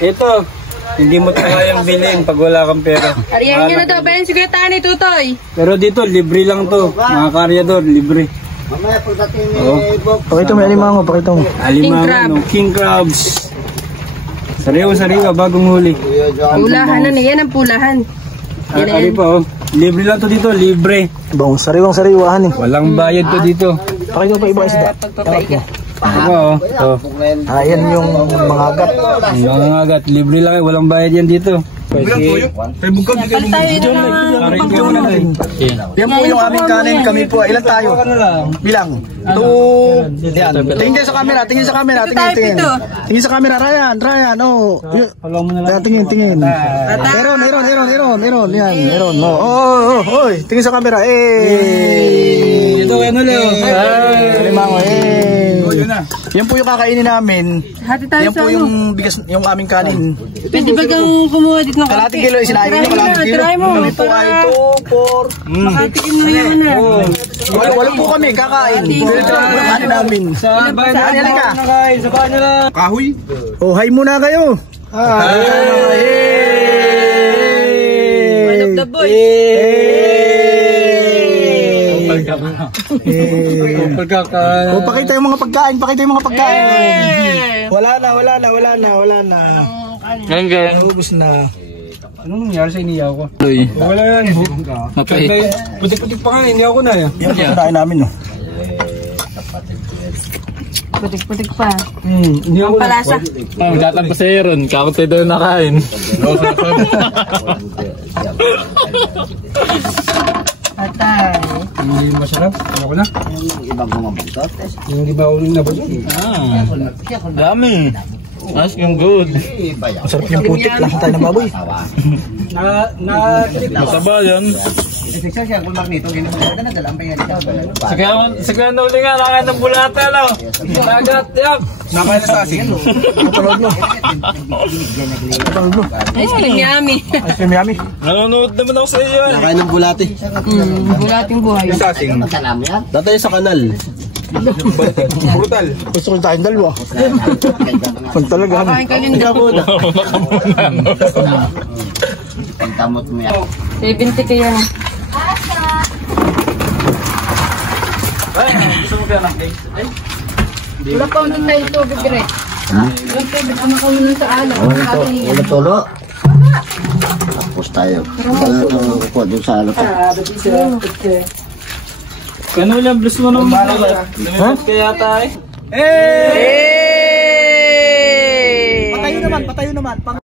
ito. Hindi mo kayang bilhin pag wala kang pera. Ariyan nyo na daw, bayan siguro tayo ni Tutoy. Pero dito, libre lang to. Mga karyador, libre. Mamaya pagdating ni Bob. Pakita mo, alimango, pakita mo. Alimango, king crabs. Sariwa, bagong huli. Pulahan na yan ang pulahan. Ali pa, oh. Libre lang to dito, libre. Bang, sariwang-sariwahan eh. Walang bayad to dito. Pakita mo pa iba isda. Pagpapaiga. Ito, oh. Ayan yung mga agat. Yung mga agat, libre lang, walang bayad yan dito. Pali tayo Yan po yung aming kanin, kami po. Ilan tayo? Bilang. Yan. Tingin sa camera, tingin. Tingin sa camera, Ryan, oh. Tingin. Meron. Yan, meron. Oh, tingin sa camera. Ito ano lang. Alimango, yan po yung kakainin namin. Hati tayo Yan po yung bigas, yung aming kanin. Pwede ba kang kumuha dito ng Kalating kilo, sinabi nyo kalating kilo. Try mo. Ito ay 2, 4. Makatikin mo naman na. Wala po kami kakain. Dito lang po yung kanin namin. Sa bahay na. Kahoy. Oh, hi muna kayo. One of the boys. Pakita yung mga pagkain, Wala na. Ganyan. Ubus na. Anong nangyari sa iniyaw ko? Wala yan. Putik-putik pa nga, iniyaw ko na yan. Yan yung kinain namin, no? Putik-putik pa. Iniyaw ko na. Palasa. Magtatang pa sa Aaron, kakunti daw nakain. Patay. Hindi masarap. Ano ko na? Yung ibang bumabuntot. Yung iba uling na buto. Dami. Mas yung good. Masarap yung putik, lahat tayo ng baboy. Masaba yan. Sige na uli nga, nakain ng bulate, ano? Lagat, yap. Nakain na sasing. Tulog mo. Ice cream yummy. Ice cream yummy. Nanonood naman ako sa iyo. Nakain ng bulate. Bulating buhay. Sasing. Datay sa kanal. Brutal. Gusto ko tayong dalawa. Pag talaga. Kakain ka din daw. Pagkamot mo yan. 70 kayo na. Gusto mo kaya ng cake? Wala pa ulit tayo tubig, Gre. Wala tubig, ang makamunan sa alam. Wala tulo. Tapos tayo. Wala nang kukuha dun sa alat. Kano lang, bless mo naman. Lumipot kaya tayo. Patayo naman.